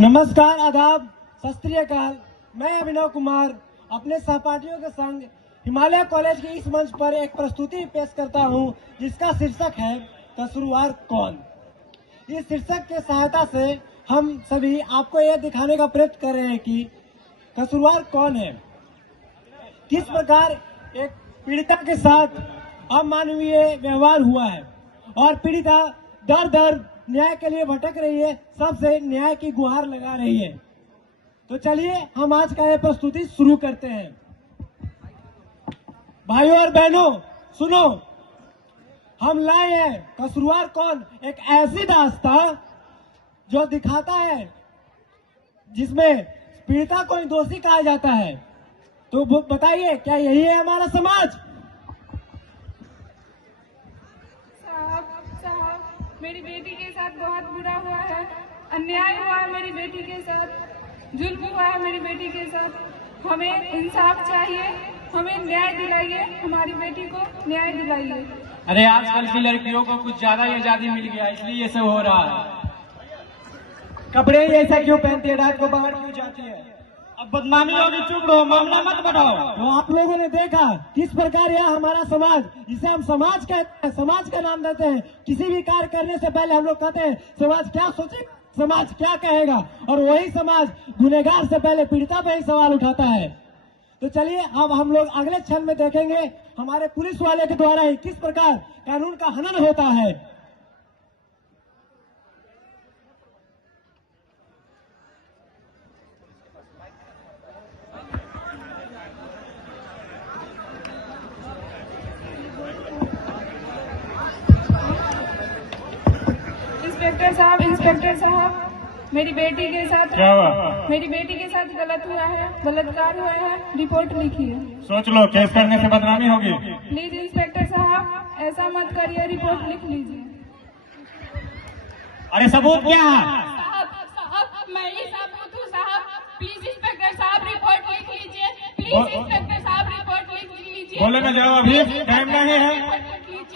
नमस्कार, आदाब, सत श्री अकाल। मैं अभिनव कुमार अपने सहपाठियों के संग हिमालय कॉलेज के इस मंच पर एक प्रस्तुति पेश करता हूं, जिसका शीर्षक है कसूरवार कौन। इस शीर्षक के सहायता से हम सभी आपको यह दिखाने का प्रयत्न कर रहे हैं कि कसूरवार कौन है। किस प्रकार एक पीड़िता के साथ अमानवीय व्यवहार हुआ है और पीड़िता दर दर न्याय के लिए भटक रही है, सबसे न्याय की गुहार लगा रही है। तो चलिए हम आज का यह प्रस्तुति शुरू करते हैं। भाइयों और बहनों सुनो, हम लाए हैं कसूरवार कौन, एक ऐसी दास्तां जो दिखाता है जिसमें पीड़िता को दोषी कहा जाता है। तो बताइए, क्या यही है हमारा समाज? मेरी बेटी के साथ बहुत बुरा हुआ है, अन्याय हुआ है मेरी बेटी के साथ, जुल्म हुआ है मेरी बेटी के साथ। हमें इंसाफ चाहिए, हमें न्याय दिलाइए, हमारी बेटी को न्याय दिलाइए। अरे आजकल की लड़कियों को कुछ ज्यादा ही आजादी मिल गया, इसलिए ये सब हो रहा है। कपड़े ही ऐसा क्यों पहनती है, रात को बाहर क्यों जाती है? अब बदनामी होगी, चुप रहो, मामला मत बढ़ाओ। तो आप लोगों ने देखा किस प्रकार यह हमारा समाज, जिसे हम समाज कहते हैं, समाज का नाम देते हैं। किसी भी कार्य करने से पहले हम लोग कहते हैं समाज क्या सोचेगा, समाज क्या कहेगा, और वही समाज गुनहगार से पहले पीड़िता पर ही सवाल उठाता है। तो चलिए अब हम लोग अगले क्षण में देखेंगे हमारे पुलिस वाले के द्वारा ही किस प्रकार कानून का हनन होता है। इंस्पेक्टर साहब, मेरी बेटी के साथ गलत हुआ है, बलात्कार हुआ है, रिपोर्ट लिखी है। सोच लो, केस करने से बदनामी होगी। प्लीज इंस्पेक्टर साहब, ऐसा मत करिए, रिपोर्ट लिख लीजिए। अरे सबूत क्या है? साहब मैं ही सबूत हूँ साहब। प्लीज इंस्पेक्टर साहब रिपोर्ट लिख लीजिए। प्लीज इंस्पेक्टर साहब रिपोर्ट लिख लीजिए। बोले ना, जाओ, अभी टाइम नहीं है,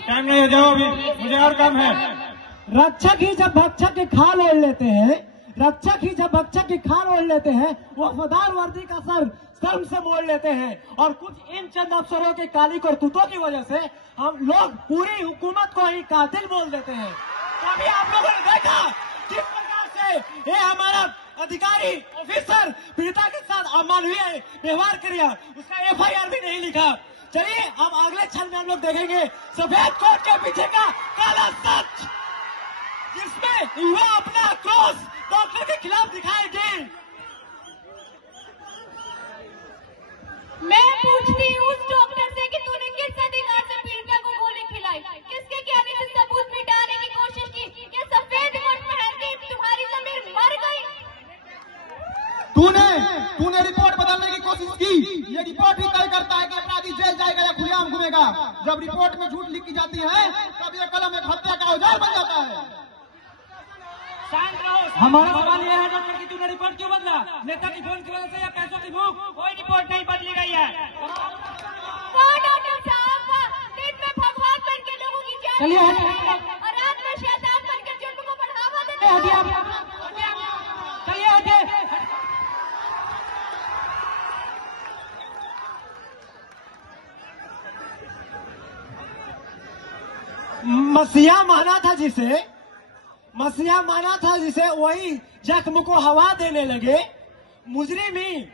टाइम नहीं है, जाओ अभी, मुझे और काम है। रक्षक ही जब भक्षक की खाल ओढ़ लेते हैं, रक्षक ही जब भक्षक की खाल ओढ़ लेते हैं, वो वफादार वर्दी का सर शर्म से मोड़ लेते हैं। और कुछ इन चंद अफसरों की काली करतूतों की वजह से हम लोग पूरी हुकूमत को ही कातिल बोल देते हैं। तभी आप लोगों ने देखा किस प्रकार से ये हमारा अधिकारी ऑफिसर पीड़िता के साथ अमानवीय व्यवहार किया, उसका FIR भी नहीं लिखा। चलिए अब अगले क्षण में हम लोग देखेंगे सफेद कोट के पीछे का काला सच, जिसमें वह अपना आक्रोश डॉक्टर के खिलाफ दिखाएगी। मैं पूछती हूँ उस डॉक्टर से कि तूने किस अधिकार से पीड़िता को गोली खिलाई, किसके कहने से सबूत मिटाने की कोशिश की? ये सफेद कोट पहन के तुम्हारी जमीर मर गई। तूने रिपोर्ट बदलने की कोशिश की। ये रिपोर्ट ही तय करता है कि अपराधी जेल जाएगा या खुलेआम घूमेगा। जब रिपोर्ट में झूठ लिखी जाती है तब ये कलम एक हत्या का औजार बन जाता है। हमारा सवाल यह है डॉक्टर की तूने रिपोर्ट क्यों बदला? नेता की फोन की वजह से या पैसों की भूख? कोई रिपोर्ट नहीं बदली गई है। वो डॉक्टर साहब दिन में भगवान बन के लोगों की जान लेते हैं और रात में शैतान बनकर जुल्म को बढ़ावा देते हैं। चलिए हटिए। मसीहा माना था जिसे वही जख्म को हवा देने लगे। मुजरिम ही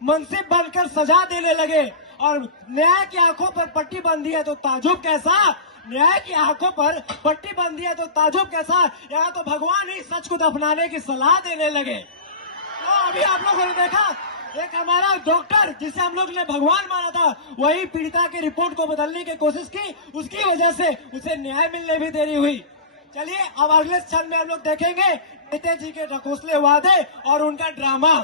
मुंसिफ बनकर सजा देने लगे और न्याय की आंखों पर पट्टी बंधी है तो ताजुब कैसा, न्याय की आंखों पर पट्टी बंधी है तो ताजुब कैसा। यहाँ तो भगवान ही सच को दफनाने की सलाह देने लगे। तो अभी आप लोगों ने देखा एक हमारा डॉक्टर जिसे हम लोग ने भगवान माना था, वही पीड़िता की रिपोर्ट को बदलने की कोशिश की, उसकी वजह से उसे न्याय मिलने भी देरी हुई। चलिए अब अगले क्षण में हम लोग देखेंगे नेता जी के ढकोसले वादे और उनका ड्रामा।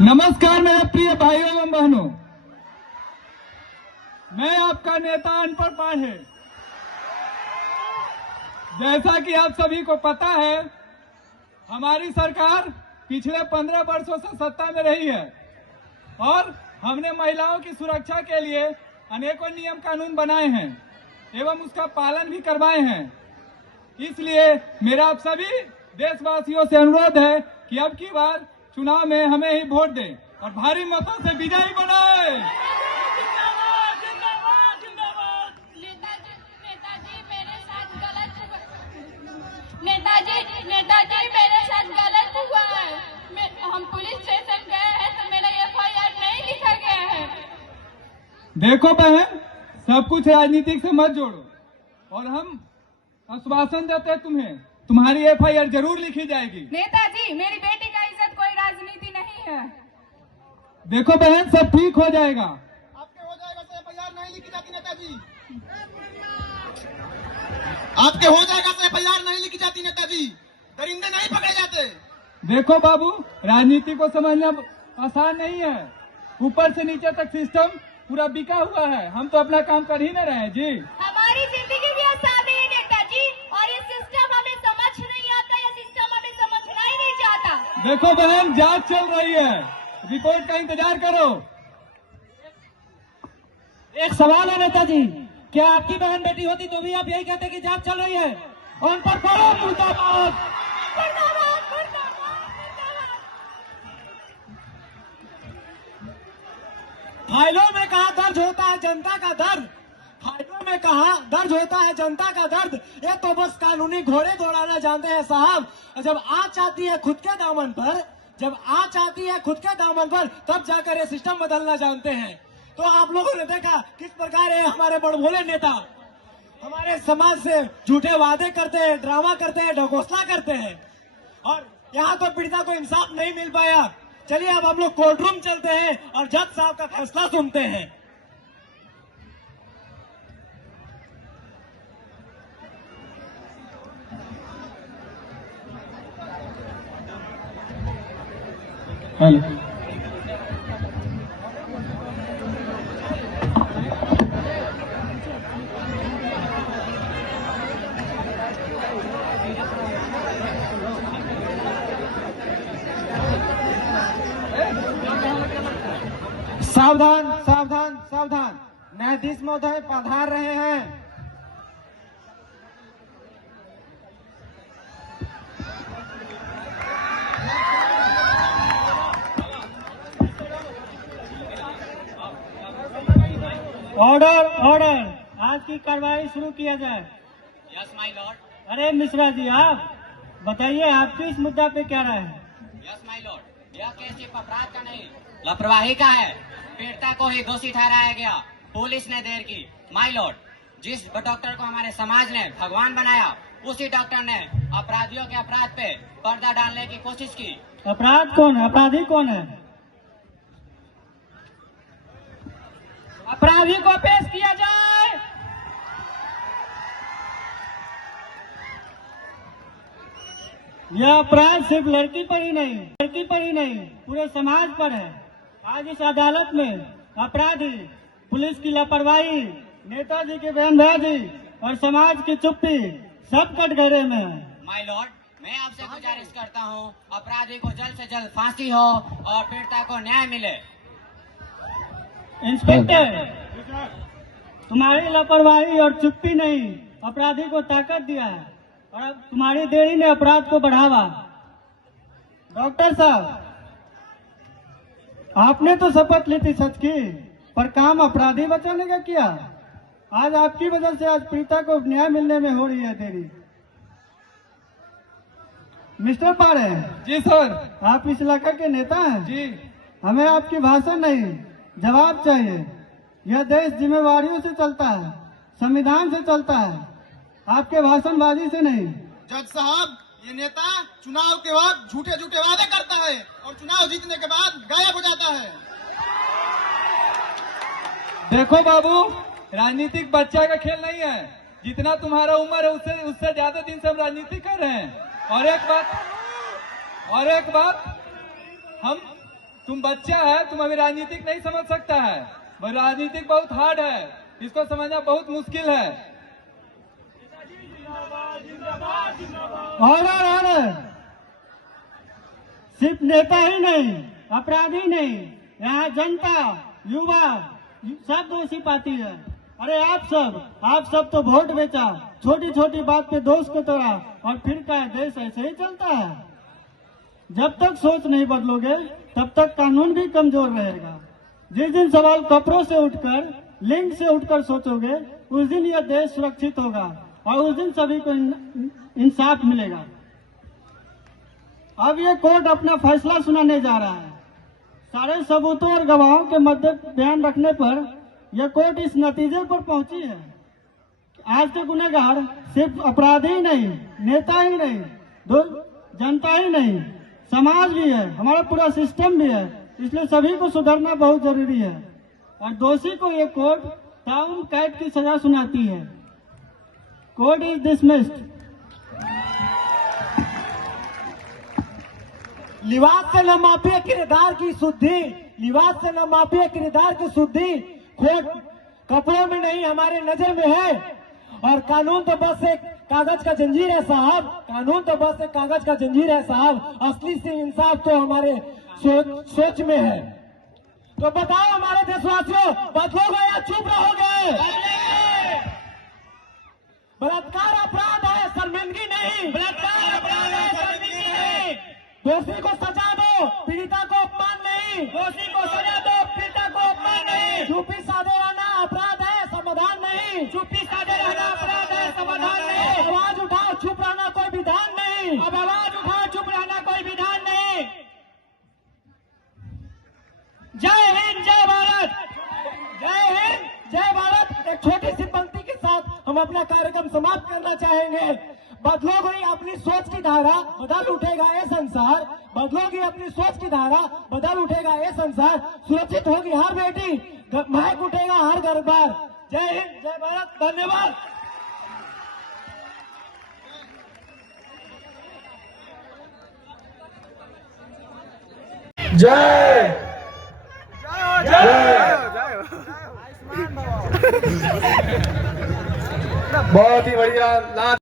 नमस्कार मेरे प्रिय भाइयों एवं बहनों, मैं आपका नेता अनपढ़ पाढ़े। जैसा कि आप सभी को पता है, हमारी सरकार पिछले 15 वर्षों से सत्ता में रही है और हमने महिलाओं की सुरक्षा के लिए अनेकों नियम कानून बनाए हैं एवं उसका पालन भी करवाए हैं। इसलिए मेरा आप सभी देशवासियों से अनुरोध है कि अब की बार चुनाव में हमें ही वोट दें और भारी मतों से विजयी बनाएं। नेताजी मेरे साथ गलत हुआ है। हम पुलिस स्टेशन गए हैं तो मेरा FIR नहीं लिखा गया है। देखो बहन, सब कुछ राजनीतिक से मत जोड़ो और हम आश्वासन देते हैं तुम्हारी FIR जरूर लिखी जाएगी। नेताजी, मेरी बेटी का इज्जत कोई राजनीति नहीं है। देखो बहन, सब ठीक हो जाएगा। आपके हो जाएगा तो FIR नहीं लिखी जाती नेताजी। आपके हो जाएगा तो FIR नहीं लिखी जाती नेताजी। दरिंदे नहीं पकड़े जाते। देखो बाबू, राजनीति को समझना आसान नहीं है। ऊपर से नीचे तक सिस्टम पूरा बिका हुआ है। हम तो अपना काम कर ही न रहे हैं जी। हमारी जिंदगी भी आसान नहीं है नेताजी, और ये सिस्टम हमें समझ नहीं आता, ये सिस्टम हमें समझना ही नहीं चाहता। देखो बहन, जांच चल रही है, रिपोर्ट का इंतजार करो। एक सवाल है नेताजी, क्या आपकी बहन बेटी होती तो भी आप यही कहते कि जांच चल रही है? उन पर करो मुर्दाबाद। फाइलों में कहा दर्ज होता है जनता का दर्द, फाइलों में कहा दर्ज होता है जनता का दर्द। ये तो बस कानूनी घोड़े दौड़ाना जानते हैं साहब। जब आँच आती है खुद के दामन पर, जब आँच आती है खुद के दामन पर, तब जाकर ये सिस्टम बदलना जानते हैं। तो आप लोगों ने देखा किस प्रकार है हमारे बड़भोले नेता हमारे समाज से झूठे वादे करते हैं, ड्रामा करते हैं, ढकोसला करते हैं, और यहाँ तो पीड़िता को इंसाफ नहीं मिल पाया। चलिए अब हम लोग कोर्ट रूम चलते हैं और जज साहब का फैसला सुनते हैं। हेलो, सावधान सावधान सावधान, न्यायाधीश महोदय पधार रहे हैं। ऑर्डर ऑर्डर, आज की कार्रवाई शुरू किया जाए। Yes my Lord. अरे मिश्रा जी, आप बताइए आपकी इस मुद्दा पे क्या राय है? यस माय लॉर्ड, यह केस सिर्फ अपराध का नहीं लापरवाही का है। पीड़िता को ही दोषी ठहराया गया, पुलिस ने देर की। माय लॉर्ड, जिस डॉक्टर को हमारे समाज ने भगवान बनाया, उसी डॉक्टर ने अपराधियों के अपराध पे पर्दा डालने की कोशिश की। अपराध कौन है? अपराधी कौन है? अपराधी को पेश किया जाए। यह अपराध सिर्फ लड़की पर ही नहीं पूरे समाज पर है। आज इस अदालत में अपराधी, पुलिस की लापरवाही, नेताजी की बयानबाजी और समाज की चुप्पी सब कटघरे में है। माय लॉर्ड, मैं आपसे गुजारिश करता हूँ, अपराधी को जल्द से जल्द फांसी हो और पीड़िता को न्याय मिले। इंस्पेक्टर, तुम्हारी लापरवाही और चुप्पी नहीं अपराधी को ताकत दिया है, और अब तुम्हारी देरी ने अपराध को बढ़ावा। डॉक्टर साहब, आपने तो शपथ ली थी सच की, पर काम अपराधी बचाने का किया। आज आपकी वजह से आज पीड़िता को न्याय मिलने में हो रही है देरी। मिस्टर पारे जी सर। आप इस इलाका के नेता हैं जी। हमें आपकी भाषण नहीं, जवाब चाहिए। यह देश जिम्मेवारियों से चलता है, संविधान से चलता है, आपके भाषणबाजी से नहीं। जज साहब, ये नेता चुनाव के वक्त झूठे झूठे वादे करता है और चुनाव जीतने के बाद गायब हो जाता है। देखो बाबू, राजनीतिक बच्चा का खेल नहीं है। जितना तुम्हारा उम्र है उससे ज्यादा दिन से हम राजनीति कर रहे हैं। और एक बात, तुम बच्चा है, तुम अभी राजनीतिक नहीं समझ सकता है। राजनीतिक बहुत हार्ड है। इसको समझना बहुत मुश्किल है। ऑर्डर। सिर्फ नेता ही नहीं, अपराधी नहीं, यहाँ जनता, युवा सब दोषी पाती है। अरे आप सब तो वोट बेचा, छोटी छोटी बात पे दोस्त को तोड़ा और फिर क्या देश ऐसे ही चलता है। जब तक सोच नहीं बदलोगे तब तक कानून भी कमजोर रहेगा। जिस दिन सवाल कपड़ों से उठकर, लिंग से उठकर सोचोगे, उस दिन यह देश सुरक्षित होगा और उस दिन सभी को इंसाफ मिलेगा। अब ये कोर्ट अपना फैसला सुनाने जा रहा है। सारे सबूतों और गवाहों के मध्य बयान रखने पर यह कोर्ट इस नतीजे पर पहुंची है कि आज के गुनहगार सिर्फ अपराधी ही नहीं, नेता ही नहीं, जनता ही नहीं, समाज भी है, हमारा पूरा सिस्टम भी है। इसलिए सभी को सुधरना बहुत जरूरी है और दोषी को ये कोर्ट ताउम्र कैद की सजा सुनाती है। Court is dismissed. लिवास से न मापिए किरदार की शुद्धि, लिवास से न मापिए किरदार की शुद्धि, खोट कपड़ों में नहीं हमारे नजर में है। और कानून तो बस एक कागज का जंजीर है साहब, कानून तो बस एक कागज का जंजीर है साहब। असली से इंसाफ तो हमारे सोच में है। तो बताओ हमारे देशवासियों, बदलोगे या चुप रहोगे? बलात्कार अपराध है, शर्मिंदगी नहीं। बलात्कार अपराध है, शर्मिंदगी नहीं। दोषी को सजा दो, पीड़िता को अपमान नहीं। दोषी को सजा दो, पीड़िता को अपमान नहीं। चुप्पी साधे रहना अपराध है, समाधान नहीं। चुप्पी साधे रहना अपराध है, समाधान नहीं। आवाज उठाओ, चुप रहना कोई विधान नहीं। अब आवाज उठाओ, चुप रहना कोई विधान नहीं। जय हिंद, जय भारत। जय हिंद, जय भारत। एक छोटी सी पंक्ति के साथ हम अपना कार्यक्रम समाप्त करना चाहेंगे। बदलोगी अपनी सोच की धारा, बदल उठेगा ये संसार। बदलोगी अपनी सोच की धारा, बदल उठेगा ये संसार। सुरक्षित होगी हर बेटी, महक उठेगा हर घर बार। जय हिंद, जय भारत। धन्यवाद। जय बहुत ही बढ़िया।